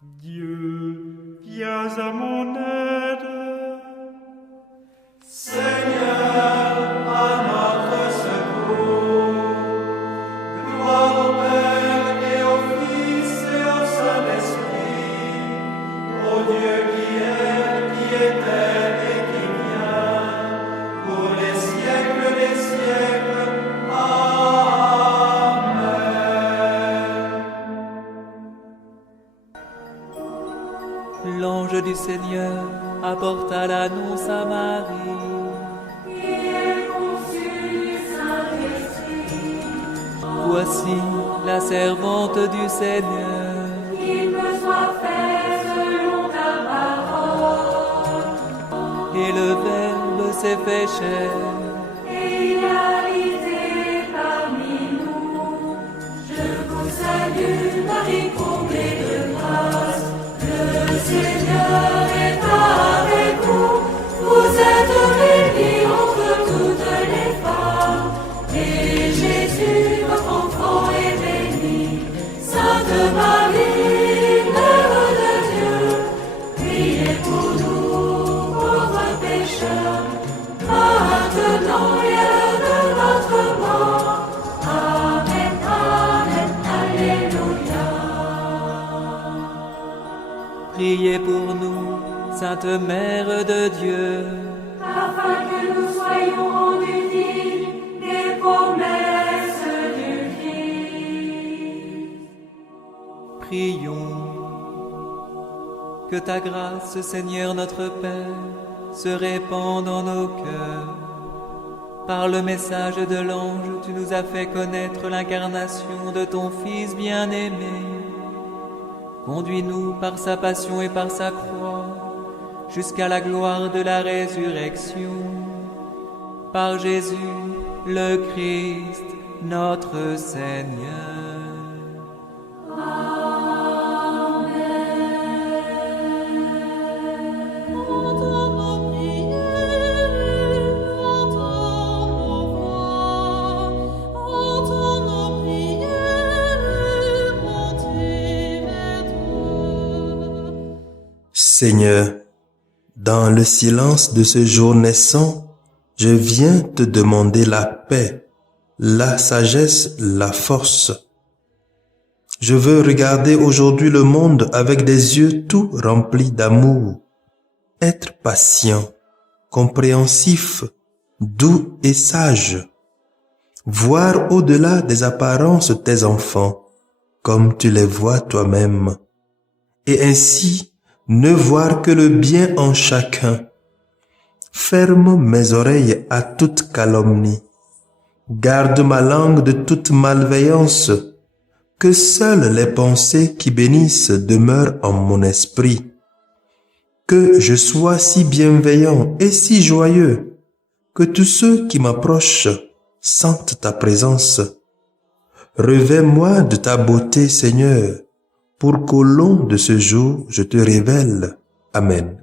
Dieu, viens à mon aide. Seigneur, à notre secours. Gloire au Père et au Fils et au Saint-Esprit, au Dieu qui est, qui était et qui vient, pour les siècles des siècles. Amen. L'ange du Seigneur apporta l'annonce à Marie. Voici la servante du Seigneur. Qu'il me soit fait selon ta parole. Et le Verbe s'est fait chair. Et il a habité parmi nous. Je vous salue, Marie comblée de grâce. Le Seigneur est avec vous. Vous êtes bénie entre toutes les femmes. Et Jésus, votre enfant, est béni. Sainte Marie, Mère de Dieu, priez pour nous, pauvres pécheurs, maintenant et à l'heure de notre mort. Amen, Amen, Alléluia. Priez pour nous, Sainte Mère de Dieu. Afin que nous soyons rendus dignes des promesses du Christ. Prions. Que ta grâce, Seigneur notre Père, se répande dans nos cœurs. Par le message de l'ange, tu nous as fait connaître l'incarnation de ton Fils bien-aimé. Conduis-nous par sa passion et par sa croix, jusqu'à la gloire de la résurrection. Par Jésus, le Christ, notre Seigneur. Seigneur, dans le silence de ce jour naissant, je viens te demander la paix, la sagesse, la force. Je veux regarder aujourd'hui le monde avec des yeux tout remplis d'amour, être patient, compréhensif, doux et sage, voir au-delà des apparences tes enfants, comme tu les vois toi-même, et ainsi ne voir que le bien en chacun. Ferme mes oreilles à toute calomnie. Garde ma langue de toute malveillance. Que seules les pensées qui bénissent demeurent en mon esprit. Que je sois si bienveillant et si joyeux, que tous ceux qui m'approchent sentent ta présence. Revêts-moi de ta beauté, Seigneur, pour qu'au long de ce jour, je te révèle. Amen.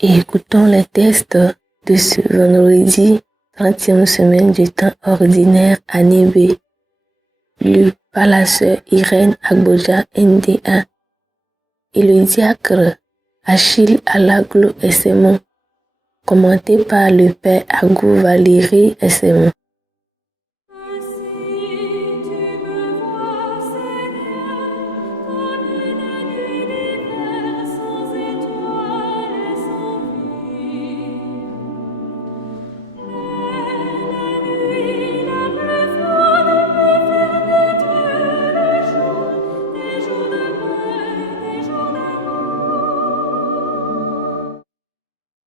Et écoutons les textes de ce vendredi 30e semaine du temps ordinaire année B, lu par la sœur Irène Agboja NDA et le diacre Achille Alaglo SMO, commenté par le père Agou Valérie SMO.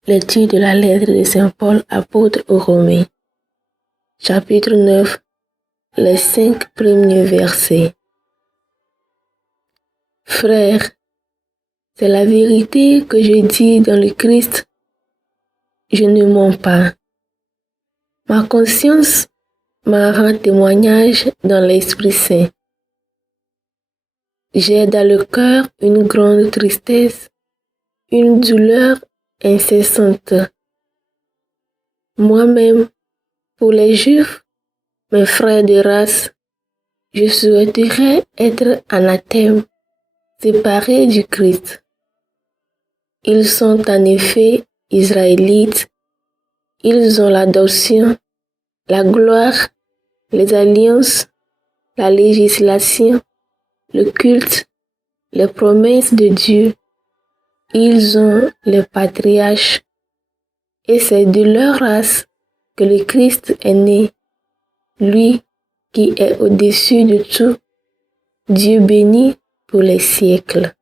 Lecture de la lettre de Saint Paul apôtre aux Romains, chapitre 9, les 5 premiers versets. Frères, c'est la vérité que je dis dans le Christ. Je ne mens pas. Ma conscience m'en rend témoignage dans l'Esprit Saint. J'ai dans le cœur une grande tristesse, une douleur incessante. Moi-même, pour les Juifs, mes frères de race, je souhaiterais être anathème, séparé du Christ. Ils sont en effet Israélites, ils ont l'adoption, la gloire, les alliances, la législation, le culte, les promesses de Dieu. Ils ont les patriarches, et c'est de leur race que le Christ est né, lui qui est au-dessus de tout, Dieu béni pour les siècles.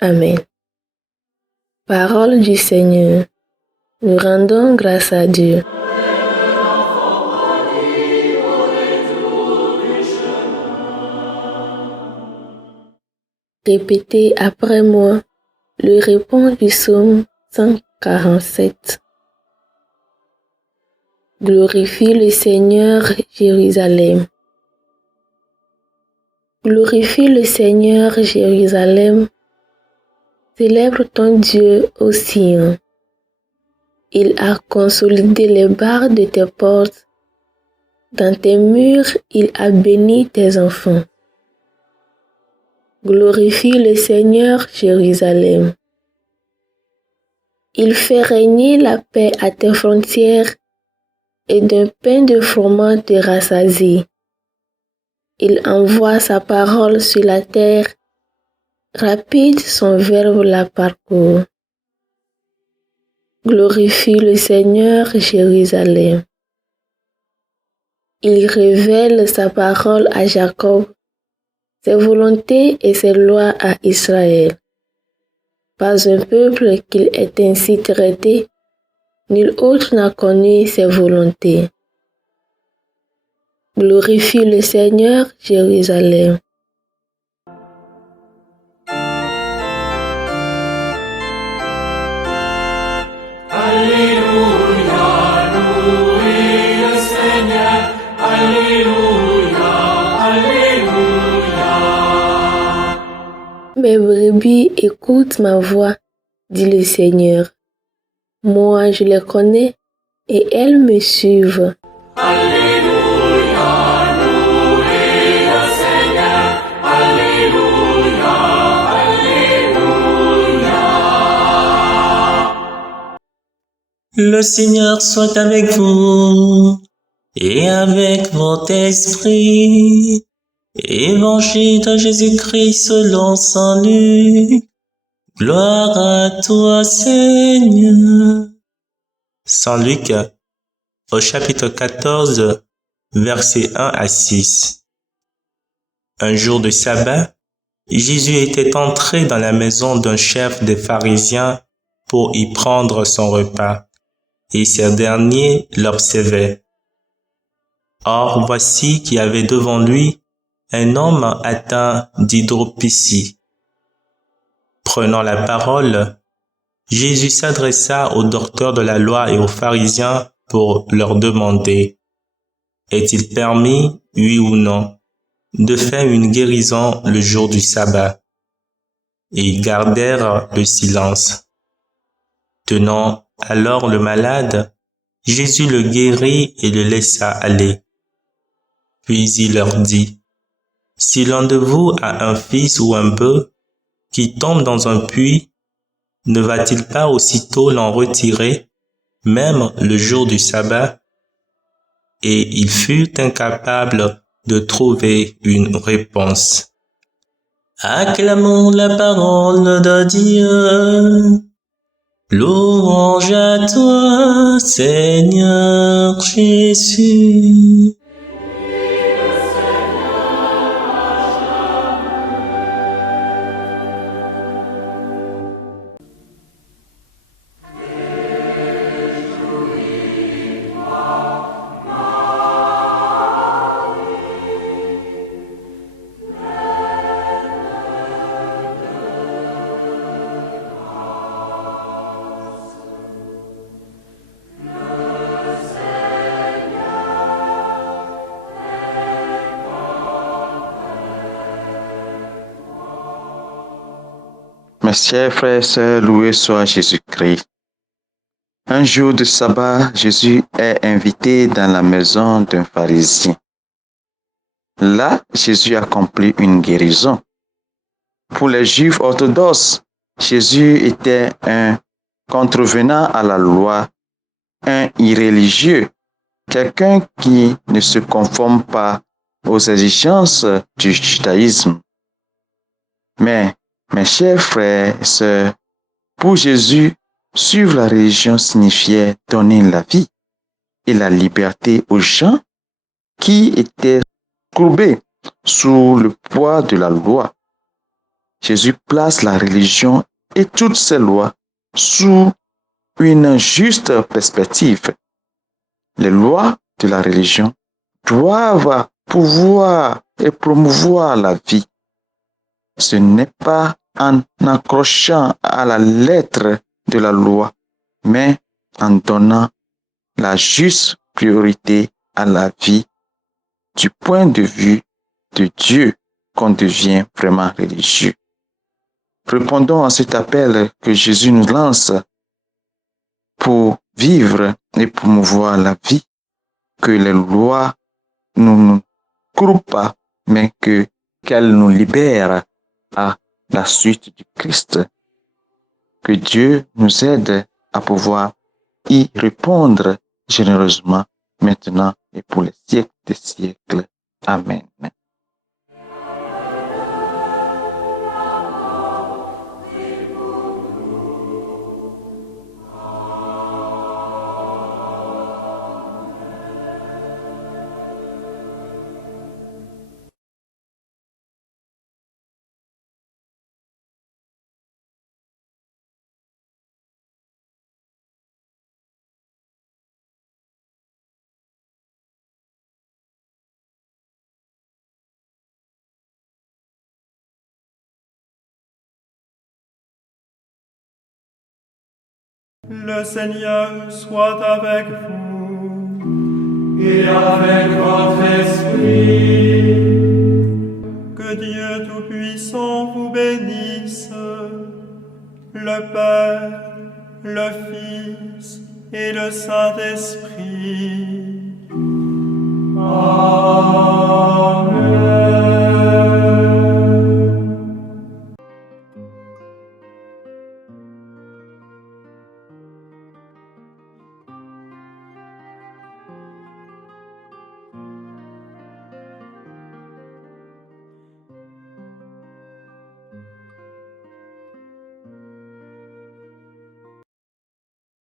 Amen. Parole du Seigneur. Nous rendons grâce à Dieu. Répétez après moi le refrain du psaume 147. Glorifie le Seigneur, Jérusalem. Glorifie le Seigneur, Jérusalem. Célèbre ton Dieu au Sion. Il a consolidé les barres de tes portes. Dans tes murs, il a béni tes enfants. Glorifie le Seigneur, Jérusalem. Il fait régner la paix à tes frontières et d'un pain de froment te rassasie. Il envoie sa parole sur la terre, rapide son verbe la parcourt. Glorifie le Seigneur, Jérusalem. Il révèle sa parole à Jacob, ses volontés et ses lois à Israël. Pas un peuple qu'il ait ainsi traité, nul autre n'a connu ses volontés. Glorifie le Seigneur, Jérusalem. Alléluia, louez le Seigneur. Alléluia, alléluia. Mes brebis écoutent ma voix, dit le Seigneur. Moi, je les connais et elles me suivent. Alléluia, louez le Seigneur. Alléluia, alléluia. Le Seigneur soit avec vous et avec votre esprit. Évangile de Jésus-Christ selon saint Luc. Gloire à toi, Seigneur. Saint Luc, au chapitre 14, versets 1 à 6. Un jour de sabbat, Jésus était entré dans la maison d'un chef des pharisiens pour y prendre son repas, et ces derniers l'observaient. Or, voici qu'il y avait devant lui un homme atteint d'hydropésie. Prenant la parole, Jésus s'adressa aux docteurs de la loi et aux pharisiens pour leur demander: est-il permis, oui ou non, de faire une guérison le jour du sabbat? Et ils gardèrent le silence. Tenant alors le malade, Jésus le guérit et le laissa aller. Puis il leur dit: si l'un de vous a un fils ou un bœuf qui tombe dans un puits, ne va-t-il pas aussitôt l'en retirer, même le jour du sabbat? Et il fut incapable de trouver une réponse. Acclamons la parole de Dieu. Louange à toi, Seigneur Jésus. Chers frères et sœurs, loué soit Jésus-Christ. Un jour de sabbat, Jésus est invité dans la maison d'un pharisien. Là, Jésus accomplit une guérison. Pour les Juifs orthodoxes, Jésus était un contrevenant à la loi, un irréligieux, quelqu'un qui ne se conforme pas aux exigences du judaïsme. Mais, mes chers frères et sœurs, pour Jésus, suivre la religion signifiait donner la vie et la liberté aux gens qui étaient courbés sous le poids de la loi. Jésus place la religion et toutes ses lois sous une juste perspective. Les lois de la religion doivent pouvoir et promouvoir la vie. Ce n'est pas en accrochant à la lettre de la loi, mais en donnant la juste priorité à la vie du point de vue de Dieu qu'on devient vraiment religieux. Répondons à cet appel que Jésus nous lance pour vivre et promouvoir la vie, que les lois ne nous courbent pas, mais qu'elles nous libèrent à la suite du Christ. Que Dieu nous aide à pouvoir y répondre généreusement maintenant et pour les siècles des siècles. Amen. Le Seigneur soit avec vous. Et avec votre esprit. Que Dieu Tout-Puissant vous bénisse, le Père, le Fils et le Saint-Esprit. Amen.